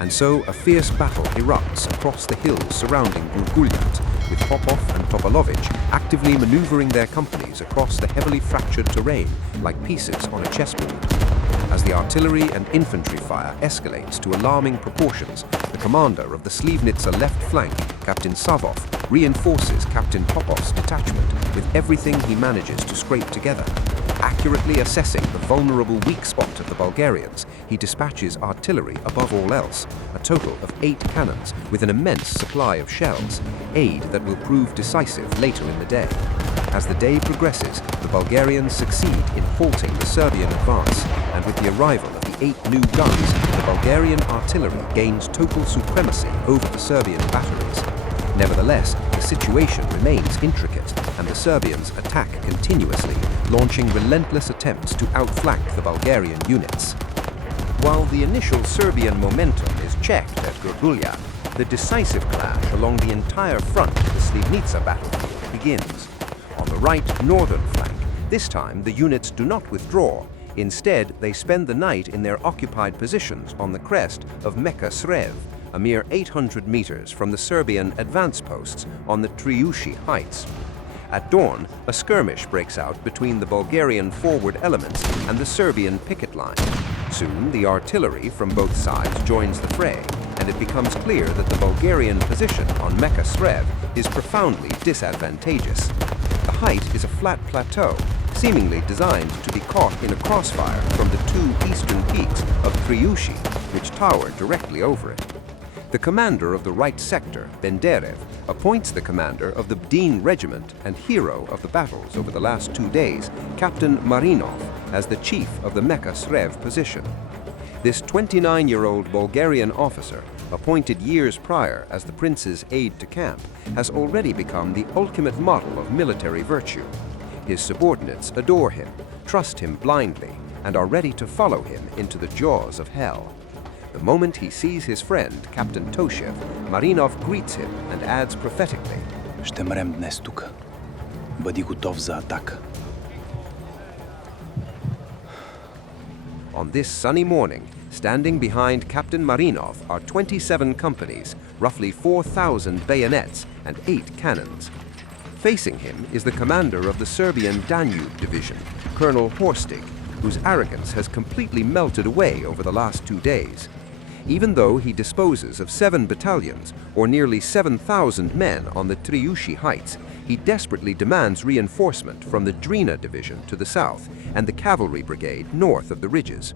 And so a fierce battle erupts across the hills surrounding Bulguljat, with Popov and Topalovic actively maneuvering their companies across the heavily fractured terrain like pieces on a chessboard. As the artillery and infantry fire escalates to alarming proportions, the commander of the Sливnica left flank, Captain Savov, reinforces Captain Popov's detachment with everything he manages to scrape together. Accurately assessing the vulnerable weak spot of the Bulgarians, he dispatches artillery above all else, a total of 8 cannons with an immense supply of shells, aid that will prove decisive later in the day. As the day progresses, the Bulgarians succeed in halting the Serbian advance, and with the arrival of the 8 new guns, the Bulgarian artillery gains total supremacy over the Serbian batteries. Nevertheless, the situation remains intricate, and the Serbians attack continuously, launching relentless attempts to outflank the Bulgarian units. While the initial Serbian momentum is checked at Gurgulja, the decisive clash along the entire front of the Slivnica battlefield begins. On the right northern flank, this time the units do not withdraw. Instead, they spend the night in their occupied positions on the crest of Meka Srev, a mere 800 meters from the Serbian advance posts on the Triushi Heights. At dawn, a skirmish breaks out between the Bulgarian forward elements and the Serbian picket line. Soon, the artillery from both sides joins the fray, and it becomes clear that the Bulgarian position on Meka Srev is profoundly disadvantageous. The height is a flat plateau, seemingly designed to be caught in a crossfire from the 2 eastern peaks of Triushi, which tower directly over it. The commander of the right sector, Benderev, appoints the commander of the Vidin regiment and hero of the battles over the last 2 days, Captain Marinov, as the chief of the Meka Srev position. This 29-year-old Bulgarian officer, appointed years prior as the prince's aide-de-camp, has already become the ultimate model of military virtue. His subordinates adore him, trust him blindly, and are ready to follow him into the jaws of hell. The moment he sees his friend, Captain Toshev, Marinov greets him and adds prophetically, "Ще мрем днес тук. Бъди готов за атака." On this sunny morning, standing behind Captain Marinov are 27 companies, roughly 4,000 bayonets and 8 cannons. Facing him is the commander of the Serbian Danube Division, Colonel Horstig, whose arrogance has completely melted away over the last 2 days. Even though he disposes of 7 battalions, or nearly 7,000 men on the Triushi Heights, he desperately demands reinforcement from the Drina Division to the south and the cavalry brigade north of the ridges.